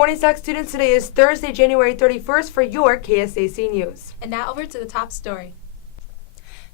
morning, Sac students. Today is Thursday, January 31st for your KSAC News. And now over to the top story.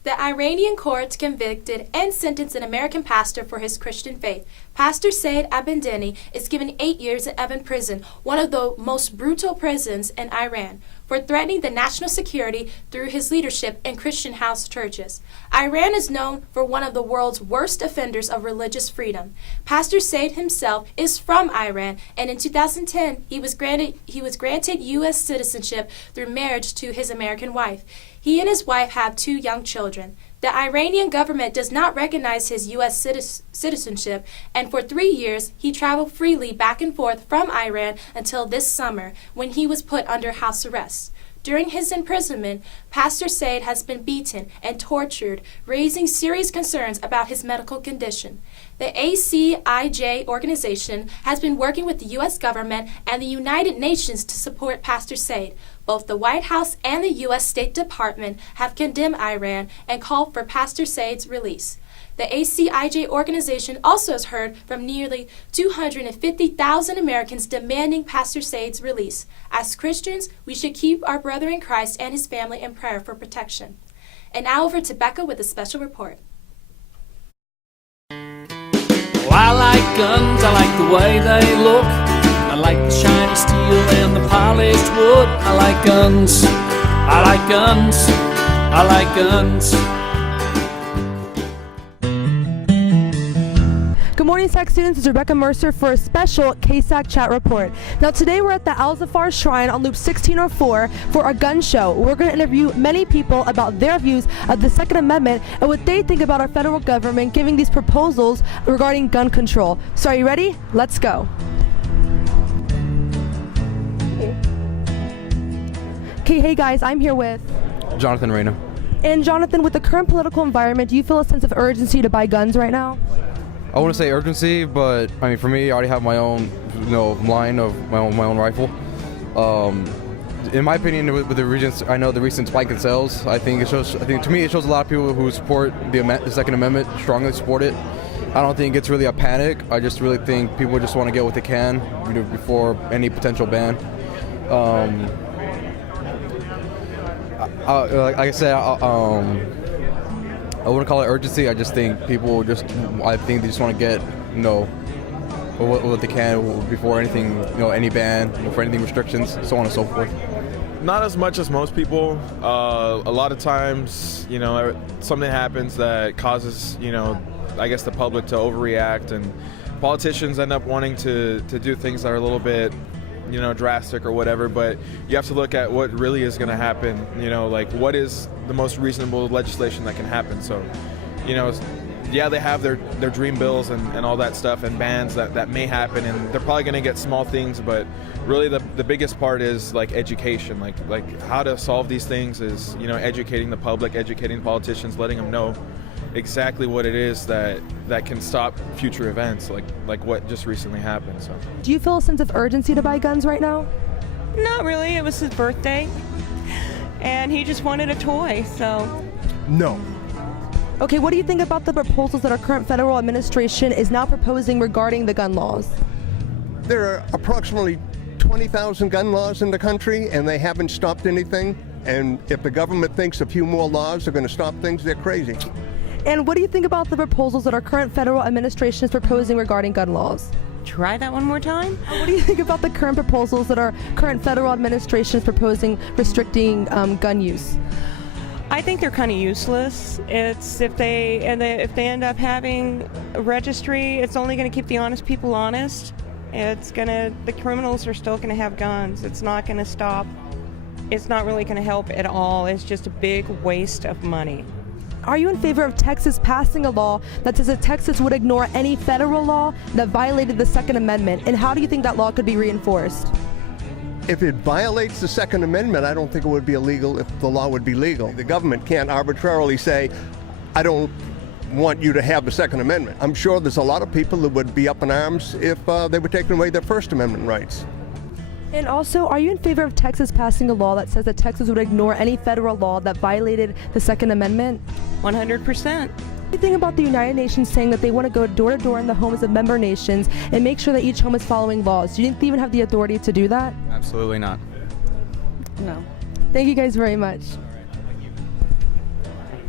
The Iranian courts convicted and sentenced an American pastor for his Christian faith. Pastor Said Abedini is given 8 years in Evin prison, one of the most brutal prisons in Iran, for threatening the national security through his leadership in Christian house churches. Iran is known for one of the world's worst offenders of religious freedom. Pastor Said himself is from Iran, and in 2010 he was granted U.S. citizenship through marriage to his American wife. He and his wife have 2 young children. The Iranian government does not recognize his U.S. citizenship, and for 3 years he traveled freely back and forth from Iran until this summer, when he was put under house arrest. During his imprisonment, Pastor Said has been beaten and tortured, raising serious concerns about his medical condition. The ACIJ organization has been working with the U.S. government and the United Nations to support Pastor Said. Both the White House and the U.S. State Department have condemned Iran and called for Pastor Said's release. The ACIJ organization also has heard from nearly 250,000 Americans demanding Pastor Said's release. As Christians, we should keep our brother in Christ and his family in prayer for protection. And now over to Becca with a special report. Well, I like guns, I like the way they look. I like the shiny steel and the polished wood. I like guns, I like guns, I like guns. Good morning, Sac students. It's Rebecca Mercer for a special KSAC chat report. Now, today we're at the Al-Zafar Shrine on Loop 1604 for a gun show. We're going to interview many people about their views of the Second Amendment and what they think about our federal government giving these proposals regarding gun control. So, are you ready? Let's go. Okay, hey guys, I'm here with Jonathan Reyna. And Jonathan, with the current political environment, do you feel a sense of urgency to buy guns right now? I wouldn't say urgency, but I mean, for me, I already have my own, line of my own rifle. In my opinion, with the recent spike in sales, to me it shows a lot of people who support the Second Amendment strongly support it. I don't think it's really a panic. I just really think people just want to get what they can, before any potential ban. Like I said, I wouldn't call it urgency. I just think they just want to get, what they can before anything, any ban, for anything restrictions, so on and so forth. Not as much as most people. A lot of times, something happens that causes, I guess the public to overreact, and politicians end up wanting to do things that are a little bit, drastic or whatever, but you have to look at what really is going to happen, like what is the most reasonable legislation that can happen. So, they have their dream bills and all that stuff and bans that may happen, and they're probably going to get small things, but really the biggest part is like education, like how to solve these things is, educating the public, educating politicians, letting them know exactly what it is that can stop future events like what just recently happened. So, do you feel a sense of urgency to buy guns right now? Not really. It was his birthday, and he just wanted a toy, so. No. Okay, what do you think about the proposals that our current federal administration is now proposing regarding the gun laws? There are approximately 20,000 gun laws in the country, and they haven't stopped anything. And if the government thinks a few more laws are going to stop things, they're crazy. And what do you think about the proposals that our current federal administration is proposing regarding gun laws? Try that one more time. What do you think about the current proposals that our current federal administration is proposing restricting gun use? I think they're kind of useless. It's if they end up having a registry, it's only going to keep the honest people honest. The criminals are still going to have guns. It's not going to stop. It's not really going to help at all. It's just a big waste of money. Are you in favor of Texas passing a law that says that Texas would ignore any federal law that violated the Second Amendment? And how do you think that law could be reinforced? If it violates the Second Amendment, I don't think it would be illegal if the law would be legal. The government can't arbitrarily say, I don't want you to have the Second Amendment. I'm sure there's a lot of people that would be up in arms if they were taking away their First Amendment rights. And also, are you in favor of Texas passing a law that says that Texas would ignore any federal law that violated the Second Amendment? 100%. What do you think about the United Nations saying that they want to go door to door in the homes of member nations and make sure that each home is following laws? Do you think they even have the authority to do that? Absolutely not. No. Thank you guys very much.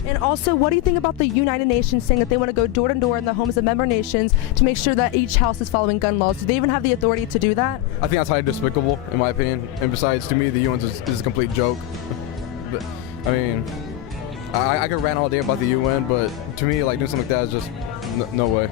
And also, what do you think about the United Nations saying that they want to go door to door in the homes of member nations to make sure that each house is following gun laws? Do they even have the authority to do that? I think that's highly despicable, in my opinion. And besides, to me, the UN is a complete joke. But I mean, I could rant all day about the UN, but to me, like doing something like that is just no way.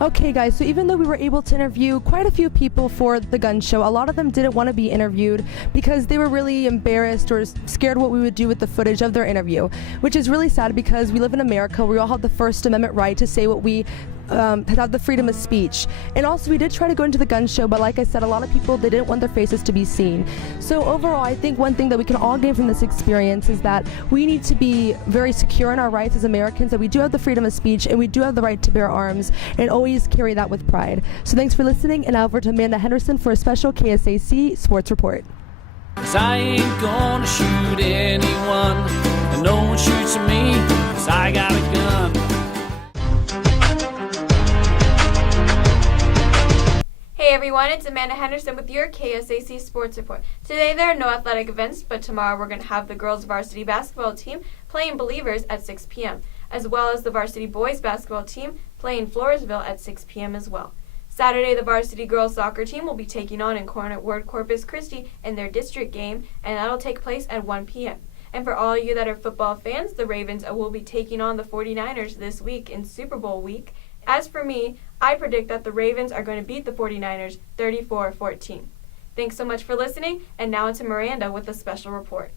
Okay, guys, so even though we were able to interview quite a few people for the gun show, a lot of them didn't want to be interviewed because they were really embarrassed or scared what we would do with the footage of their interview, which is really sad because we live in America. We all have the First Amendment right to say what we have the freedom of speech. And also, we did try to go into the gun show, but like I said, a lot of people, they didn't want their faces to be seen. So overall, I think one thing that we can all gain from this experience is that we need to be very secure in our rights as Americans, that we do have the freedom of speech and we do have the right to bear arms, and always carry that with pride. So thanks for listening, and now over to Amanda Henderson for a special KSAC Sports Report. 'Cause I ain't gonna shoot anyone, and no one shoots at me, 'cause I got a gun. Hey everyone, it's Amanda Henderson with your KSAC Sports Report. Today there are no athletic events, but tomorrow we're going to have the girls varsity basketball team playing Believers at 6 p.m., as well as the varsity boys basketball team playing Floresville at 6 p.m. as well. Saturday, the varsity girls soccer team will be taking on Incarnate Word Corpus Christi in their district game, and that'll take place at 1 p.m. And for all of you that are football fans, the Ravens will be taking on the 49ers this week in Super Bowl week. As for me, I predict that the Ravens are going to beat the 49ers 34-14. Thanks so much for listening, and now it's Miranda with a special report.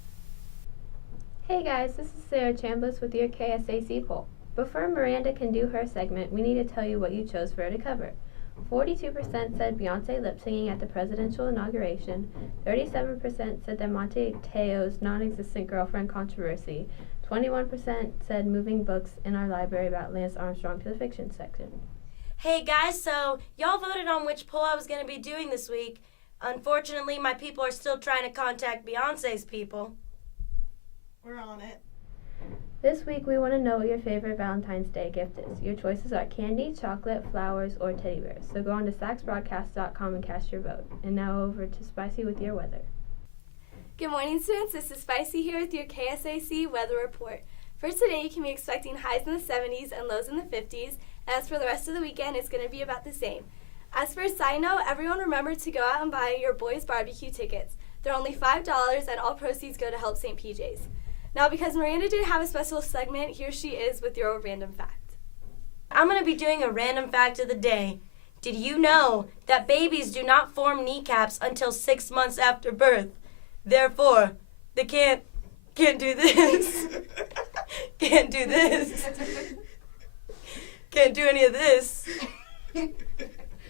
Hey guys, this is Sarah Chambliss with your KSAC poll. Before Miranda can do her segment, we need to tell you what you chose for her to cover. 42% said Beyonce lip-singing at the presidential inauguration, 37% said that Monte Teo's non-existent girlfriend controversy, 21% said moving books in our library about Lance Armstrong to the fiction section. Hey guys, so y'all voted on which poll I was going to be doing this week. Unfortunately, my people are still trying to contact Beyonce's people. We're on it. This week we want to know what your favorite Valentine's Day gift is. Your choices are candy, chocolate, flowers, or teddy bears. So go on to saxbroadcast.com and cast your vote. And now over to Spicy with your weather. Good morning, students. This is Spicy here with your KSAC weather report. For today, you can be expecting highs in the 70s and lows in the 50s. And as for the rest of the weekend, it's going to be about the same. As for a side note, everyone remember to go out and buy your boys' barbecue tickets. They're only $5 and all proceeds go to help St. PJ's. Now, because Miranda didn't have a special segment, here she is with your random fact. I'm going to be doing a random fact of the day. Did you know that babies do not form kneecaps until 6 months after birth? Therefore, they can't do this. Can't do this. Can't do any of this.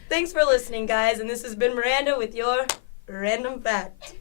Thanks for listening, guys, and this has been Miranda with your random fact.